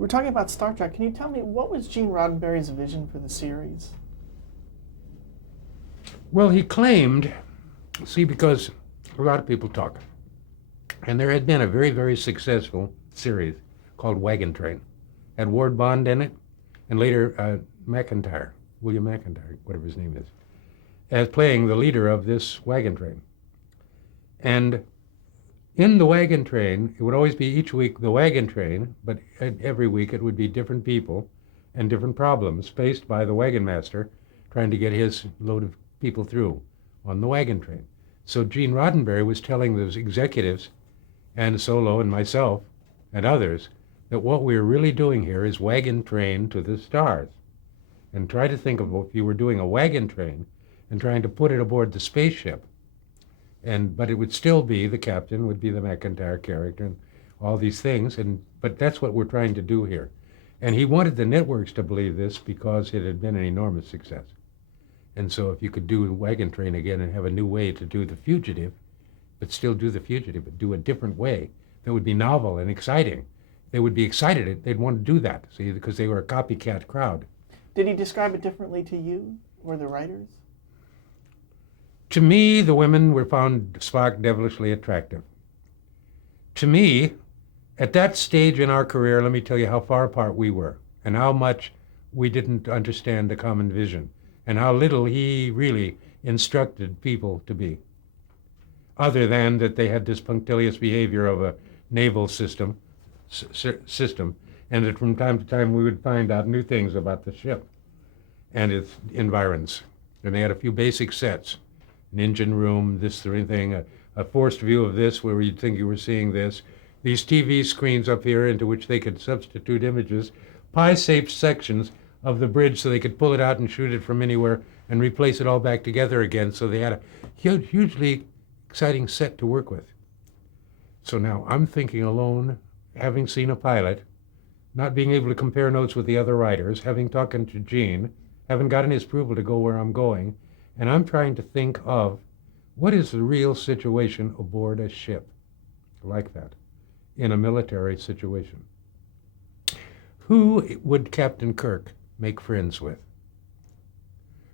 We're talking about Star Trek. Can you tell me what was Gene Roddenberry's vision for the series? Well, he claimed, see, because a lot of people talk, and there had been a very, very successful series called Wagon Train. Had Ward Bond in it, and later McIntyre, William McIntyre, whatever his name is, as playing the leader of this wagon train. And in the wagon train, it would always be each week the wagon train, but every week it would be different people and different problems faced by the wagon master trying to get his load of people through on the wagon train. So Gene Roddenberry was telling those executives and Solo and myself and others that what we're really doing here is wagon train to the stars. And try to think of if you were doing a wagon train and trying to put it aboard the spaceship. But it would still be, the captain would be the McIntyre character and all these things, but that's what we're trying to do here. And he wanted the networks to believe this because it had been an enormous success. And so if you could do Wagon Train again and have a new way to do The Fugitive, but still do The Fugitive, but do a different way that would be novel and exciting, they would be excited. They'd want to do that, see, because they were a copycat crowd. Did he describe it differently to you or the writers? To me, the women were found Spock devilishly attractive. To me, at that stage in our career, let me tell you how far apart we were and how much we didn't understand the common vision and how little he really instructed people to be, other than that they had this punctilious behavior of a naval system, and that from time to time we would find out new things about the ship and its environs. And they had a few basic sets, an engine room, this sort of thing, a forced view of this where you'd think you were seeing this, these TV screens up here into which they could substitute images, pie-shaped sections of the bridge so they could pull it out and shoot it from anywhere and replace it all back together again. So they had a hugely exciting set to work with. So now I'm thinking alone, having seen a pilot, not being able to compare notes with the other writers, having talked to Gene, haven't gotten his approval to go where I'm going, and I'm trying to think of what is the real situation aboard a ship like that in a military situation. Who would Captain Kirk make friends with?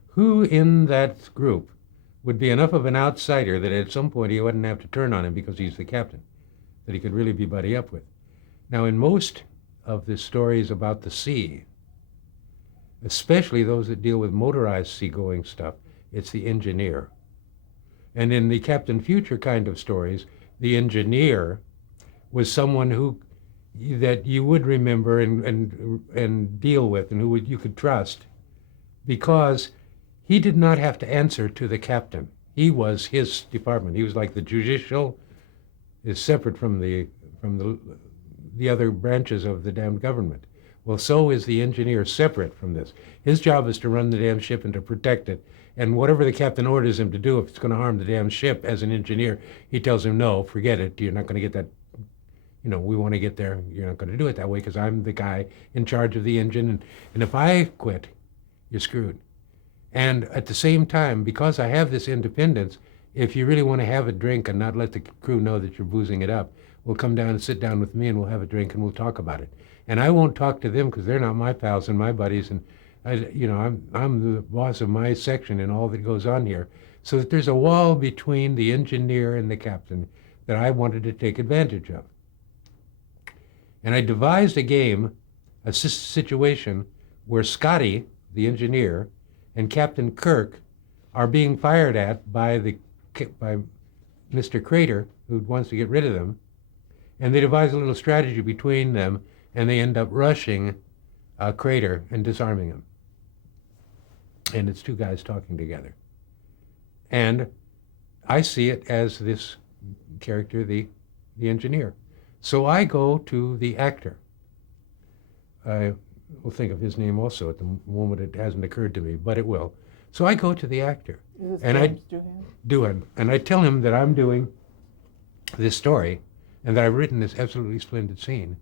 Who in that group would be enough of an outsider that at some point he wouldn't have to turn on him because he's the captain, that he could really be buddy up with? Now, in most of the stories about the sea, especially those that deal with motorized seagoing stuff, it's the engineer. And in the Captain Future kind of stories, the engineer was someone that you would remember and deal with and who you could trust, because he did not have to answer to the captain. He was his department. He was like the judicial is separate from the other branches of the damned government. Well, so is the engineer separate from this. His job is to run the damn ship and to protect it. And whatever the captain orders him to do, if it's going to harm the damn ship as an engineer, he tells him, no, forget it. You're not going to get that. We want to get there. You're not going to do it that way because I'm the guy in charge of the engine. And if I quit, you're screwed. And at the same time, because I have this independence, if you really want to have a drink and not let the crew know that you're boozing it up, we'll come down and sit down with me and we'll have a drink and we'll talk about it. And I won't talk to them because they're not my pals and my buddies. And I'm the boss of my section and all that goes on here. So that there's a wall between the engineer and the captain that I wanted to take advantage of. And I devised a game, a situation where Scotty, the engineer, and Captain Kirk are being fired at by Mr. Crater, who wants to get rid of them. And they devise a little strategy between them, and they end up rushing Crater and disarming him. And it's two guys talking together. And I see it as this character, the engineer. So I go to the actor. I will think of his name also at the moment. It hasn't occurred to me, but it will. So I go to the actor. Is this and James Doohan, and I tell him that I'm doing this story and that I've written this absolutely splendid scene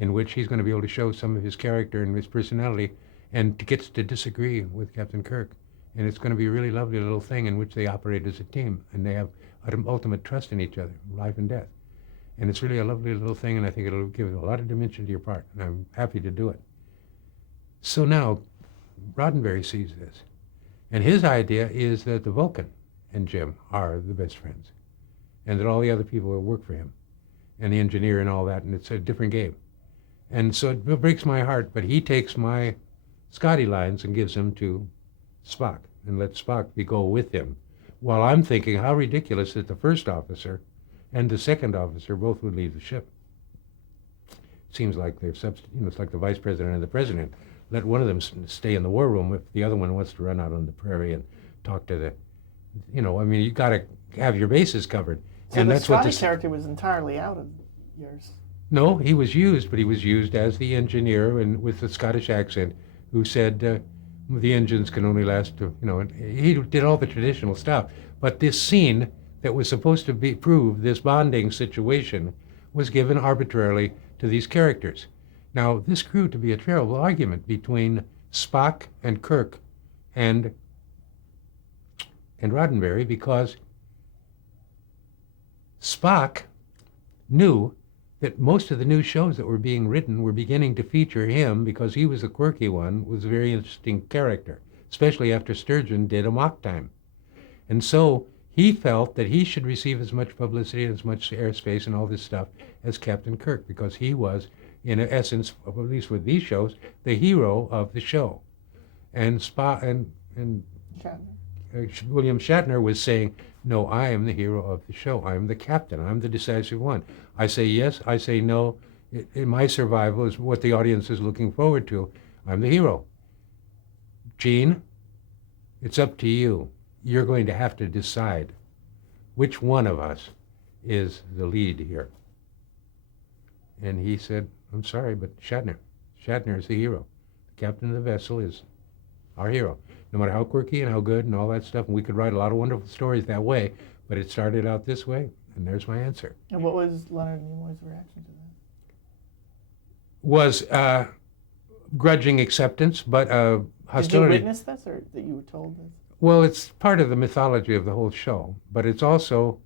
in which he's going to be able to show some of his character and his personality and gets to disagree with Captain Kirk. And it's going to be a really lovely little thing in which they operate as a team and they have ultimate trust in each other, life and death. And it's really a lovely little thing, and I think it'll give a lot of dimension to your part, and I'm happy to do it. So now, Roddenberry sees this, and his idea is that the Vulcan and Jim are the best friends, and that all the other people will work for him, and the engineer and all that, and it's a different game. And so it breaks my heart, but he takes my Scotty lines and gives them to Spock, and lets Spock go with him, while I'm thinking how ridiculous that the first officer and the second officer both would leave the ship. Seems like they're it's like the vice president and the president. Let one of them stay in the war room if the other one wants to run out on the prairie and talk to the, you got to have your bases covered. So and the that's Scotty what character was entirely out of yours. No, he was used, but he was used as the engineer and with the Scottish accent who said the engines can only last, he did all the traditional stuff. But this scene that was supposed to prove this bonding situation was given arbitrarily to these characters. Now, this grew to be a terrible argument between Spock and Kirk and Roddenberry, because Spock knew that most of the new shows that were being written were beginning to feature him because he was the quirky one, was a very interesting character, especially after Sturgeon did Amok Time. And so he felt that he should receive as much publicity and as much airspace and all this stuff as Captain Kirk, because he was, in essence, at least with these shows, the hero of the show. And William Shatner was saying, no, I am the hero of the show. I am the captain. I'm the decisive one. I say yes, I say no. My survival is what the audience is looking forward to. I'm the hero. Gene, it's up to you. You're going to have to decide which one of us is the lead here. And he said, I'm sorry, but Shatner is the hero. The captain of the vessel is our hero. No matter how quirky and how good and all that stuff, and we could write a lot of wonderful stories that way, but it started out this way, and there's my answer. And what was Leonard Nimoy's reaction to that? Was grudging acceptance, but hostility. Did you witness this, or that you were told this? Well, it's part of the mythology of the whole show, but it's also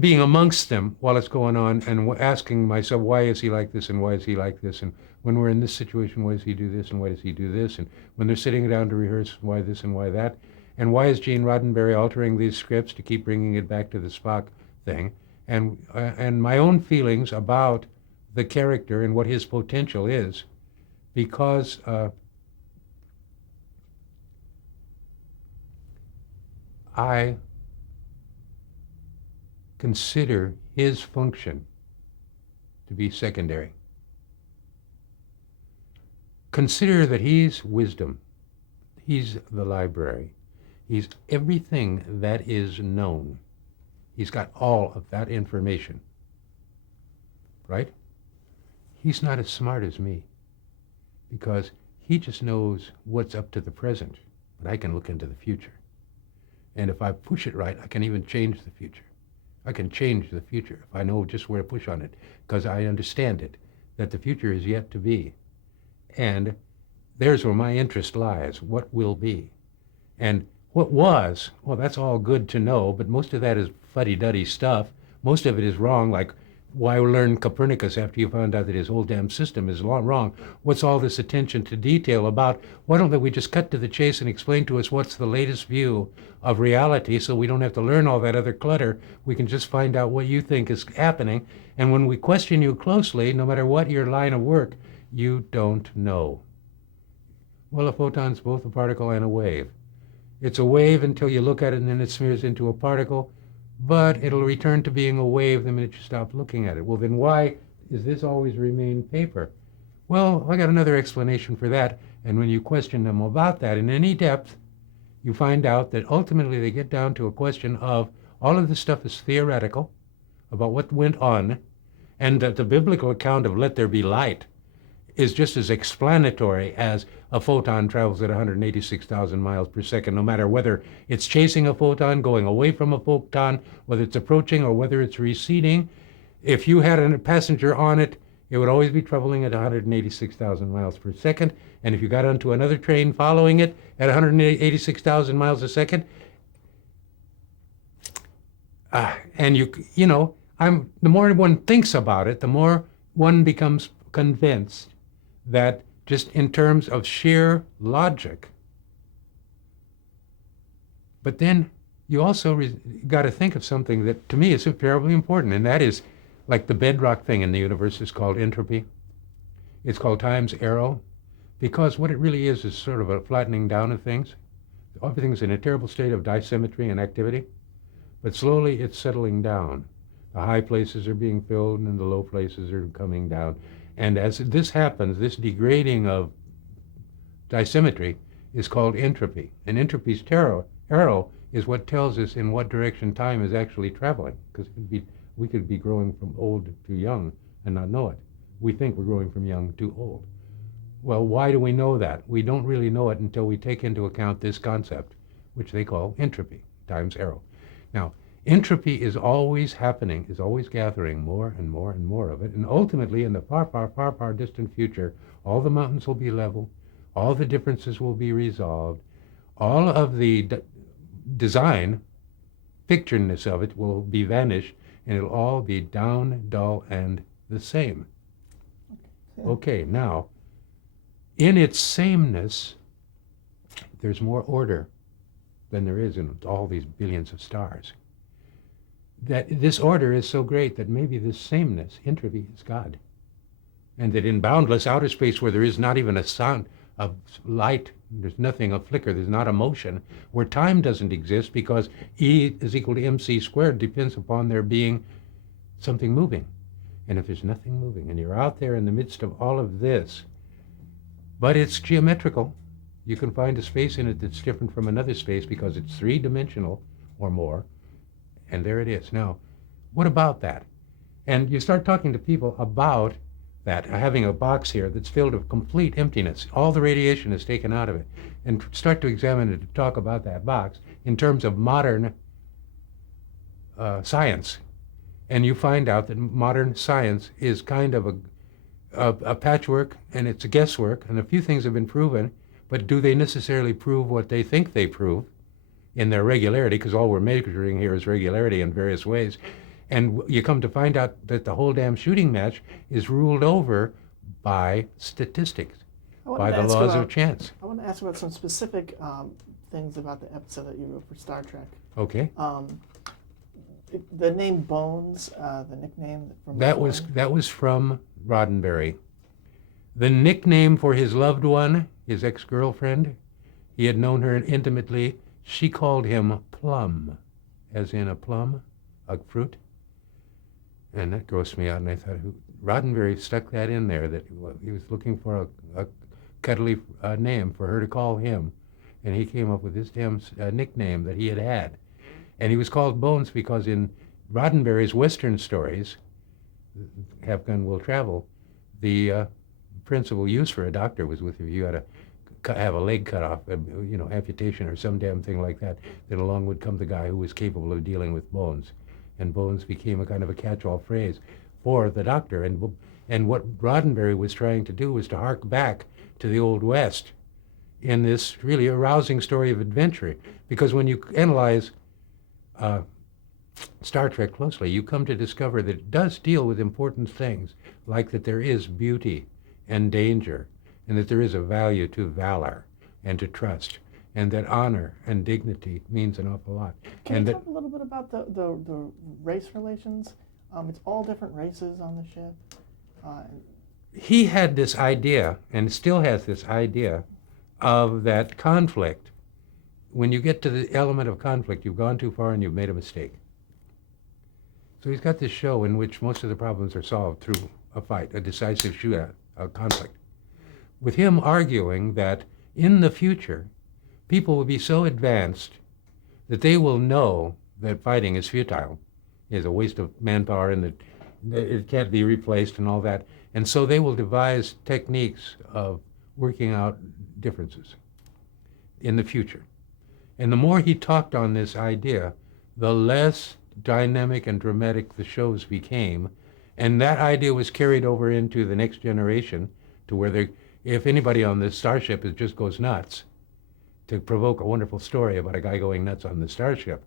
being amongst them while it's going on and asking myself, why is he like this and why is he like this? And when we're in this situation, why does he do this and why does he do this? And when they're sitting down to rehearse, why this and why that? And why is Gene Roddenberry altering these scripts to keep bringing it back to the Spock thing? And my own feelings about the character and what his potential is, because I consider his function to be secondary. Consider that he's wisdom. He's the library. He's everything that is known. He's got all of that information, right? He's not as smart as me, because he just knows what's up to the present, but I can look into the future. And if I push it right, I can even change the future. I can change the future if I know just where to push on it, because I understand it, that the future is yet to be. And there's where my interest lies, what will be. And what was, well, that's all good to know, but most of that is fuddy-duddy stuff. Most of it is wrong, like why learn Copernicus after you found out that his whole damn system is wrong? What's all this attention to detail about? Why don't we just cut to the chase and explain to us what's the latest view of reality, so we don't have to learn all that other clutter? We can just find out what you think is happening. And when we question you closely, no matter what your line of work, you don't know. Well, a photon's both a particle and a wave. It's a wave until you look at it and then it smears into a particle, but it'll return to being a wave the minute you stop looking at it. Well, then why does this always remain paper? Well, I got another explanation for that, and when you question them about that in any depth, you find out that ultimately they get down to a question of all of this stuff is theoretical about what went on, and that the biblical account of let there be light is just as explanatory as a photon travels at 186,000 miles per second, no matter whether it's chasing a photon, going away from a photon, whether it's approaching or whether it's receding. If you had a passenger on it, it would always be traveling at 186,000 miles per second. And if you got onto another train following it at 186,000 miles a second, And you know, the more one thinks about it, the more one becomes convinced that just in terms of sheer logic. But then you also got to think of something that to me is terribly important, and that is like the bedrock thing in the universe is called entropy. It's called time's arrow, because what it really is sort of a flattening down of things. Everything's in a terrible state of disymmetry and activity, but slowly it's settling down. The high places are being filled and the low places are coming down. And as this happens, this degrading of disymmetry is called entropy. And entropy's arrow is what tells us in what direction time is actually traveling, because we could be growing from old to young and not know it. We think we're growing from young to old. Well, why do we know that? We don't really know it until we take into account this concept, which they call entropy, time's arrow. Now, entropy is always happening, is always gathering more and more and more of it, and ultimately in the far, far, far, far distant future, all the mountains will be level, all the differences will be resolved, all of the design, pictureness of it will be vanished, and it'll all be down, dull, and the same. Okay, now, in its sameness, there's more order than there is in all these billions of stars. That this order is so great that maybe this sameness, entropy, is God. And that in boundless outer space where there is not even a sound of light, there's nothing, a flicker, there's not a motion, where time doesn't exist because E is equal to mc squared depends upon there being something moving. And if there's nothing moving and you're out there in the midst of all of this, but it's geometrical. You can find a space in it that's different from another space because it's three-dimensional or more, and there it is. Now, what about that? And you start talking to people about that, having a box here that's filled with complete emptiness. All the radiation is taken out of it, and start to examine it, to talk about that box in terms of modern science. And you find out that modern science is kind of a patchwork, and it's a guesswork, and a few things have been proven, but do they necessarily prove what they think they prove in their regularity? Because all we're measuring here is regularity in various ways. And you come to find out that the whole damn shooting match is ruled over by statistics, by the laws of chance. I want to ask about some specific things about the episode that you wrote for Star Trek. Okay. The name Bones, the nickname from that was from Roddenberry. The nickname for his loved one, his ex-girlfriend, he had known her intimately. She called him Plum, as in a plum, a fruit. And that grossed me out, and I thought, Roddenberry stuck that in there, that he was looking for a cuddly name for her to call him, and he came up with this damn nickname that he had had. And he was called Bones because in Roddenberry's Western stories, Have Gun Will Travel, the principal use for a doctor was if you had to have a leg cut off, amputation or some damn thing like that, then along would come the guy who was capable of dealing with bones. And bones became a kind of a catch-all phrase for the doctor. And what Roddenberry was trying to do was to hark back to the Old West in this really arousing story of adventure. Because when you analyze Star Trek closely, you come to discover that it does deal with important things, like that there is beauty and danger, and that there is a value to valor and to trust, and that honor and dignity means an awful lot. Can you talk a little bit about the race relations? It's all different races on the ship. He had this idea, and still has this idea, of that conflict. When you get to the element of conflict, you've gone too far and you've made a mistake. So he's got this show in which most of the problems are solved through a fight, a decisive shootout, a conflict. With him arguing that in the future, people will be so advanced that they will know that fighting is futile, is a waste of manpower, and that it can't be replaced and all that. And so they will devise techniques of working out differences in the future. And the more he talked on this idea, the less dynamic and dramatic the shows became. And that idea was carried over into the next generation to where if anybody on this starship just goes nuts, to provoke a wonderful story about a guy going nuts on the starship.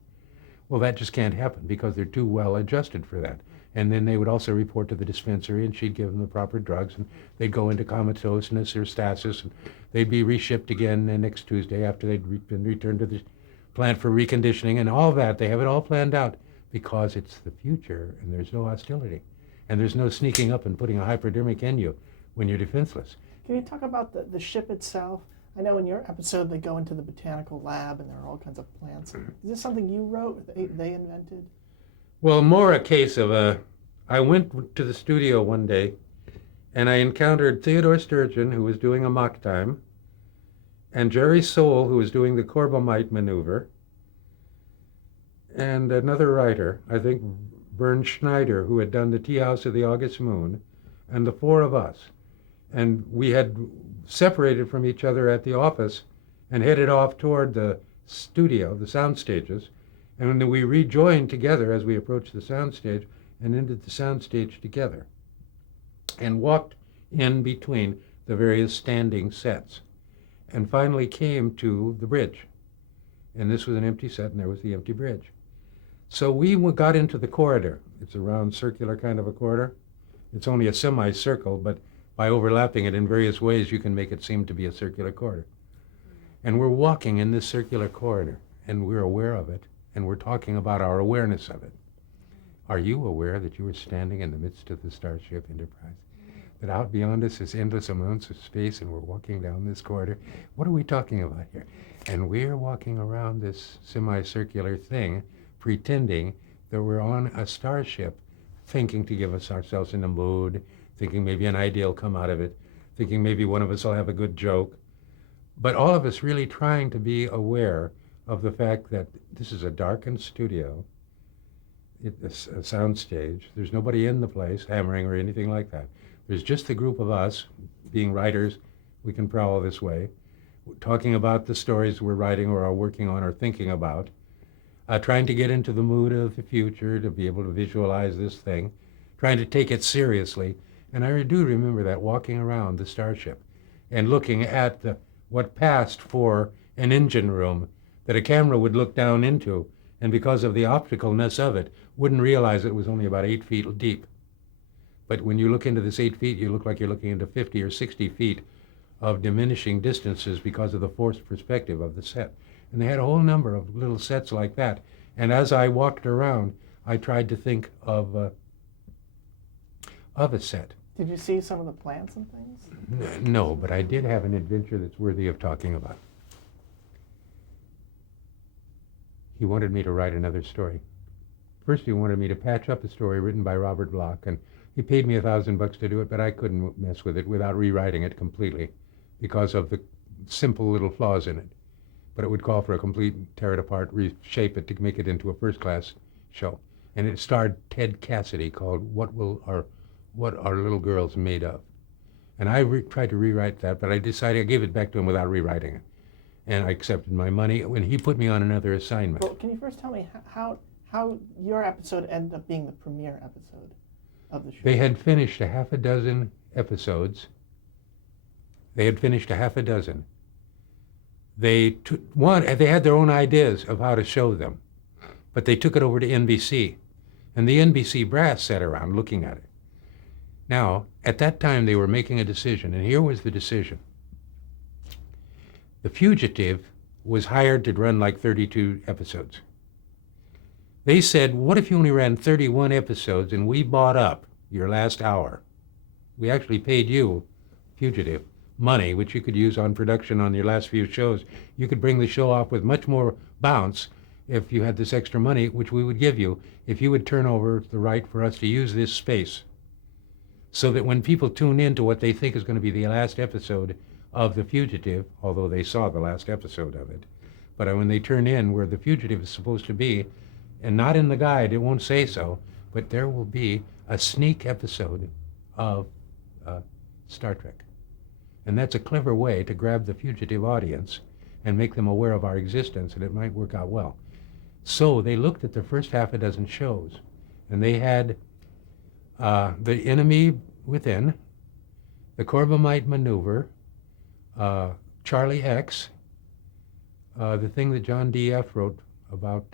Well, that just can't happen because they're too well adjusted for that. And then they would also report to the dispensary, and she'd give them the proper drugs, and they'd go into comatoseness or stasis, and they'd be reshipped again the next Tuesday after they'd been returned to the plant for reconditioning, and all that. They have it all planned out because it's the future, and there's no hostility. And there's no sneaking up and putting a hypodermic in you when you're defenseless. Can you talk about the ship itself? I know in your episode they go into the botanical lab and there are all kinds of plants. Is this something you wrote, they invented? Well, more a case of I went to the studio one day and I encountered Theodore Sturgeon, who was doing a mock time, and Jerry Soule, who was doing the Corbomite maneuver, and another writer, I think Vern Schneider, who had done the Tea House of the August Moon, and the four of us. And we had separated from each other at the office and headed off toward the studio, the sound stages. And then we rejoined together as we approached the sound stage and entered the sound stage together and walked in between the various standing sets and finally came to the bridge. And this was an empty set and there was the empty bridge. So we got into the corridor. It's a round circular kind of a corridor. It's only a semicircle, but by overlapping it in various ways, you can make it seem to be a circular corridor. And we're walking in this circular corridor, and we're aware of it, and we're talking about our awareness of it. Are you aware that you are standing in the midst of the Starship Enterprise? That out beyond us is endless amounts of space, and we're walking down this corridor? What are we talking about here? And we're walking around this semicircular thing, pretending that we're on a starship, thinking to give us ourselves in a mood, thinking maybe an idea will come out of it, thinking maybe one of us will have a good joke. But all of us really trying to be aware of the fact that this is a darkened studio, it's a sound stage. There's nobody in the place hammering or anything like that. There's just a group of us, being writers, we can prowl this way, talking about the stories we're writing or are working on or thinking about, trying to get into the mood of the future, to be able to visualize this thing, trying to take it seriously. And I do remember that, walking around the starship and looking at what passed for an engine room that a camera would look down into, and because of the opticalness of it, wouldn't realize it was only about 8 feet deep. But when you look into this 8 feet, you look like you're looking into 50 or 60 feet of diminishing distances because of the forced perspective of the set. And they had a whole number of little sets like that. And as I walked around, I tried to think of a set. Did you see some of the plants and things? No, but I did have an adventure that's worthy of talking about. He wanted me to write another story. First, he wanted me to patch up a story written by Robert Bloch, and he paid me $1,000 to do it, but I couldn't mess with it without rewriting it completely because of the simple little flaws in it. But it would call for a complete tear it apart, reshape it to make it into a first-class show. And it starred Ted Cassidy, called What Are Little Girls Made Of? And I tried to rewrite that, but I decided I gave it back to him without rewriting it. And I accepted my money when he put me on another assignment. Well, can you first tell me how your episode ended up being the premiere episode of the show? They had finished a half a dozen episodes. They had their own ideas of how to show them, but they took it over to NBC, and the NBC brass sat around looking at it. Now, at that time, they were making a decision, and here was the decision. The Fugitive was hired to run like 32 episodes. They said, what if you only ran 31 episodes and we bought up your last hour? We actually paid you, Fugitive, money, which you could use on production on your last few shows. You could bring the show off with much more bounce if you had this extra money, which we would give you if you would turn over the right for us to use this space, so that when people tune in to what they think is going to be the last episode of The Fugitive, although they saw the last episode of it, but when they turn in where The Fugitive is supposed to be, and not in the guide, it won't say so, but there will be a sneak episode of Star Trek. And that's a clever way to grab the Fugitive audience and make them aware of our existence, and it might work out well. So they looked at the first half a dozen shows, and they had The Enemy Within, The Corbomite Maneuver, Charlie X, the thing that John D.F. wrote about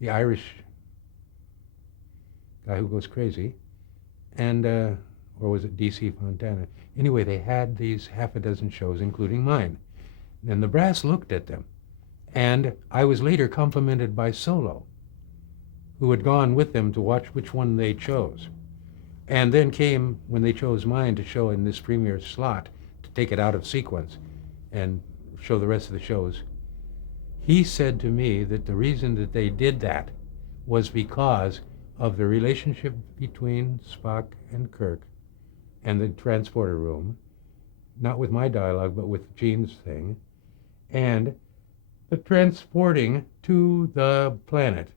the Irish guy who goes crazy, and or was it D.C. Fontana? Anyway, they had these half a dozen shows, including mine. And the brass looked at them, and I was later complimented by Solo, who had gone with them to watch which one they chose, and then came, when they chose mine, to show in this premiere slot, to take it out of sequence and show the rest of the shows. He said to me that the reason that they did that was because of the relationship between Spock and Kirk and the transporter room, not with my dialogue, but with Gene's thing, and the transporting to the planet,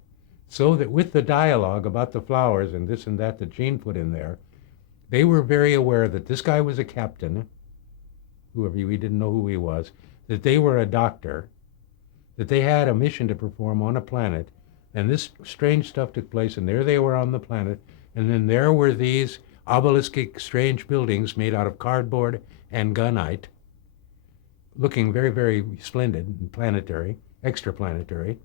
so that with the dialogue about the flowers and this and that Gene put in there, they were very aware that this guy was a captain, whoever we didn't know who he was, that they were a doctor, that they had a mission to perform on a planet, and this strange stuff took place, and there they were on the planet, and then there were these obelisk strange buildings made out of cardboard and gunite, looking very, very splendid and planetary, extraplanetary.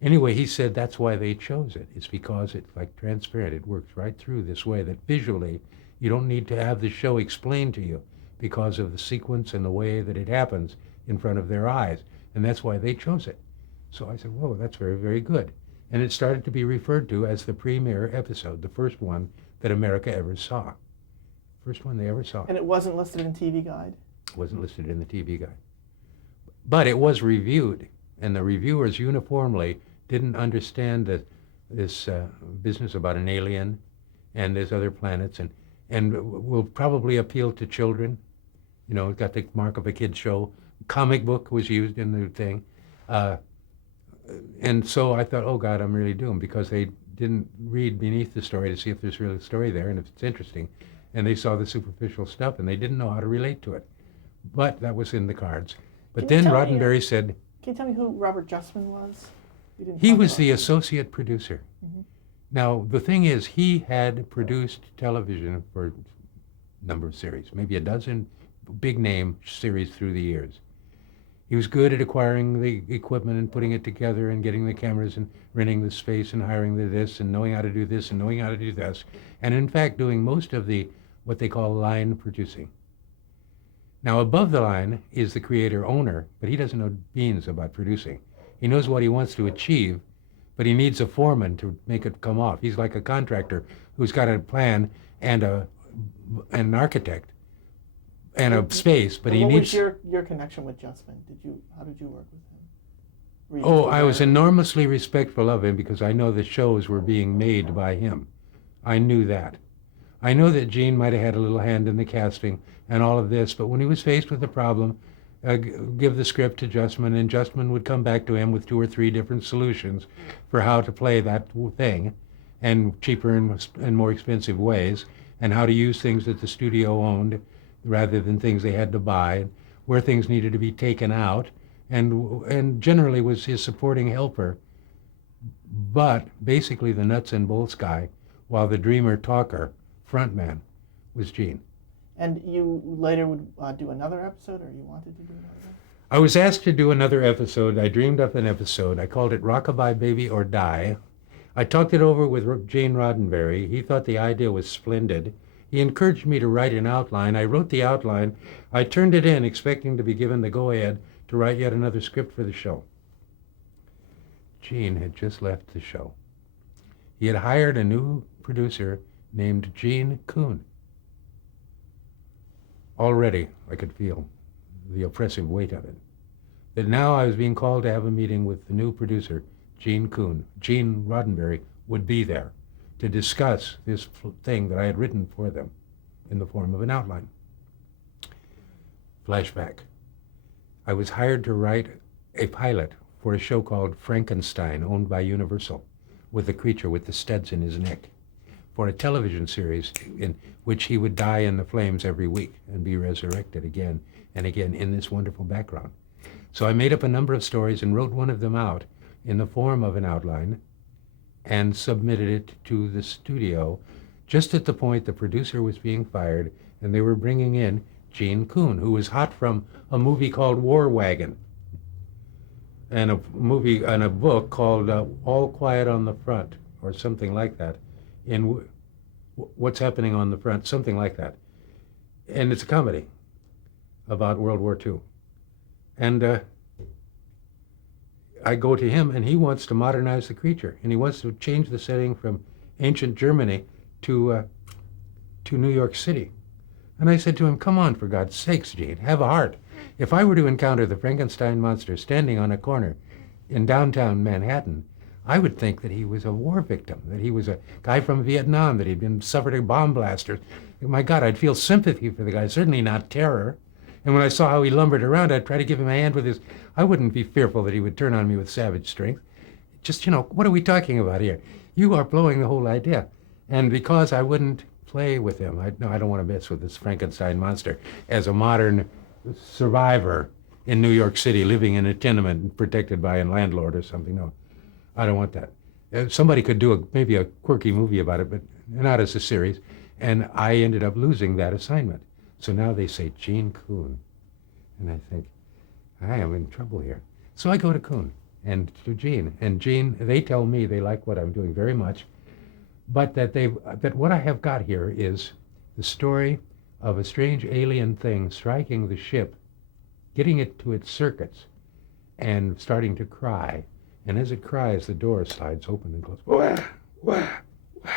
Anyway, he said that's why they chose it. It's because it's like transparent. It works right through this way that visually you don't need to have the show explained to you because of the sequence and the way that it happens in front of their eyes. And that's why they chose it. So I said, whoa, that's very, very good. And it started to be referred to as the premiere episode, the first one that America ever saw. First one they ever saw. And it wasn't listed in TV Guide? It wasn't listed in the TV Guide. But it was reviewed, and the reviewers uniformly didn't understand this business about an alien and there's other planets, and will probably appeal to children. You know, it got the mark of a kid's show. Comic book was used in the thing. And so I thought, oh God, I'm really doomed, because they didn't read beneath the story to see if there's really a story there and if it's interesting. And they saw the superficial stuff and they didn't know how to relate to it. But that was in the cards. But then Roddenberry said... Can you tell me who Robert Justman was? He was the associate producer. Mm-hmm. Now, the thing is, he had produced television for a number of series, maybe a dozen big-name series through the years. He was good at acquiring the equipment and putting it together and getting the cameras and renting the space and hiring the this and knowing how to do this and knowing how to do this. And in fact, doing most of the, what they call line producing. Now, above the line is the creator-owner, but he doesn't know beans about producing. He knows what he wants to achieve, but he needs a foreman to make it come off. He's like a contractor who's got a plan and an architect and a space, but he needs... What was your connection with Justman? How did you work with him? Oh, I was enormously respectful of him because I know the shows were being made by him. I knew that. I know that Gene might have had a little hand in the casting and all of this, but when he was faced with a problem, give the script to Justman, and Justman would come back to him with 2 or 3 different solutions for how to play that thing, and cheaper and more expensive ways, and how to use things that the studio owned rather than things they had to buy, where things needed to be taken out, and generally was his supporting helper, but basically the nuts and bolts guy, while the dreamer talker, frontman, was Gene. And you later would do another episode, or you wanted to do another? I was asked to do another episode. I dreamed up an episode. I called it Rockabye Baby or Die. I talked it over with Gene Roddenberry. He thought the idea was splendid. He encouraged me to write an outline. I wrote the outline. I turned it in expecting to be given the go-ahead to write yet another script for the show. Gene had just left the show. He had hired a new producer named Gene Kuhn. Already, I could feel the oppressive weight of it. That now I was being called to have a meeting with the new producer, Gene Kuhn. Gene Roddenberry would be there to discuss this thing that I had written for them in the form of an outline. Flashback. I was hired to write a pilot for a show called Frankenstein, owned by Universal, with the creature with the studs in his neck, for a television series in which he would die in the flames every week and be resurrected again and again in this wonderful background. So I made up a number of stories and wrote one of them out in the form of an outline and submitted it to the studio just at the point the producer was being fired and they were bringing in Gene Kuhn, who was hot from a movie called War Wagon. and a movie and a book called All Quiet on the Front, or something like that, in What's Happening on the Front, something like that. And it's a comedy about World War II. And I go to him, and he wants to modernize the creature, and he wants to change the setting from ancient Germany to New York City. And I said to him, come on, for God's sakes, Gene, have a heart. If I were to encounter the Frankenstein monster standing on a corner in downtown Manhattan, I would think that he was a war victim, that he was a guy from Vietnam, that he'd been suffered a bomb blast. Or, my God, I'd feel sympathy for the guy, certainly not terror. And when I saw how he lumbered around, I'd try to give him a hand with his... I wouldn't be fearful that he would turn on me with savage strength. Just, what are we talking about here? You are blowing the whole idea. And because I wouldn't play with him, I don't want to mess with this Frankenstein monster as a modern survivor in New York City, living in a tenement protected by a landlord or something. No, I don't want that. Somebody could do maybe a quirky movie about it, but not as a series. And I ended up losing that assignment. So now they say Gene Kuhn. And I think, I am in trouble here. So I go to Kuhn and to Gene. And Gene, they tell me they like what I'm doing very much, but that what I have got here is the story of a strange alien thing striking the ship, getting it to its circuits, and starting to cry. And as it cries, the door slides open and goes, wah, wah, wah,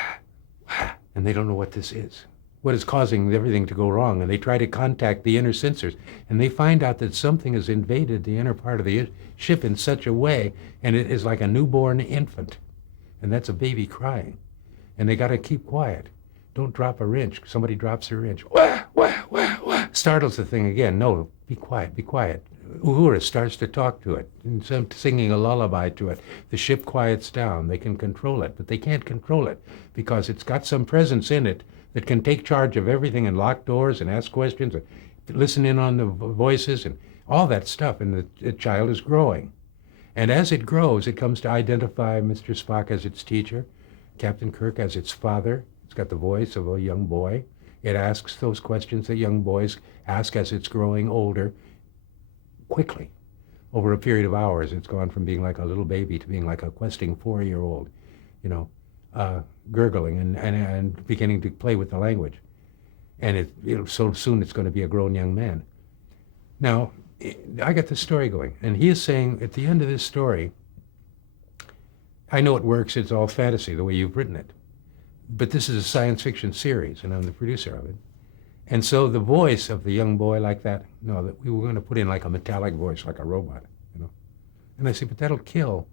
wah. And they don't know what this is, what is causing everything to go wrong. And they try to contact the inner sensors, and they find out that something has invaded the inner part of the ship in such a way, and it is like a newborn infant. And that's a baby crying. And they got to keep quiet. Don't drop a wrench. Somebody drops a wrench. Wah, wah, wah, wah. Startles the thing again. No, be quiet, be quiet. Uhura starts to talk to it, and singing a lullaby to it. The ship quiets down. They can control it, but they can't control it because it's got some presence in it that can take charge of everything and lock doors and ask questions and listen in on the voices and all that stuff. And the child is growing. And as it grows, it comes to identify Mr. Spock as its teacher, Captain Kirk as its father. It's got the voice of a young boy. It asks those questions that young boys ask as it's growing older. Quickly, over a period of hours, it's gone from being like a little baby to being like a questing 4-year-old, gurgling and beginning to play with the language. And so soon it's going to be a grown young man. Now, I got the story going, and he is saying at the end of this story, I know it works, it's all fantasy, the way you've written it. But this is a science fiction series, and I'm the producer of it. And so the voice of the young boy like that, that we were going to put in like a metallic voice, like a robot, And I said, but that'll kill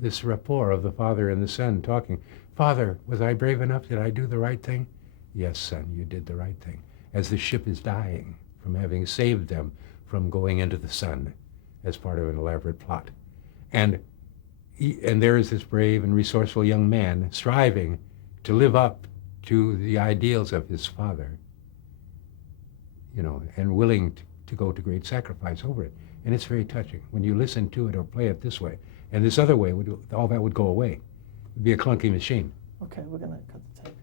this rapport of the father and the son talking. Father, was I brave enough? Did I do the right thing? Yes, son, you did the right thing. As the ship is dying from having saved them from going into the sun as part of an elaborate plot. And there is this brave and resourceful young man striving to live up to the ideals of his father, and willing to go to great sacrifice over it. And it's very touching when you listen to it or play it this way. And this other way, all that would go away. It'd be a clunky machine. Okay, we're going to cut the tape.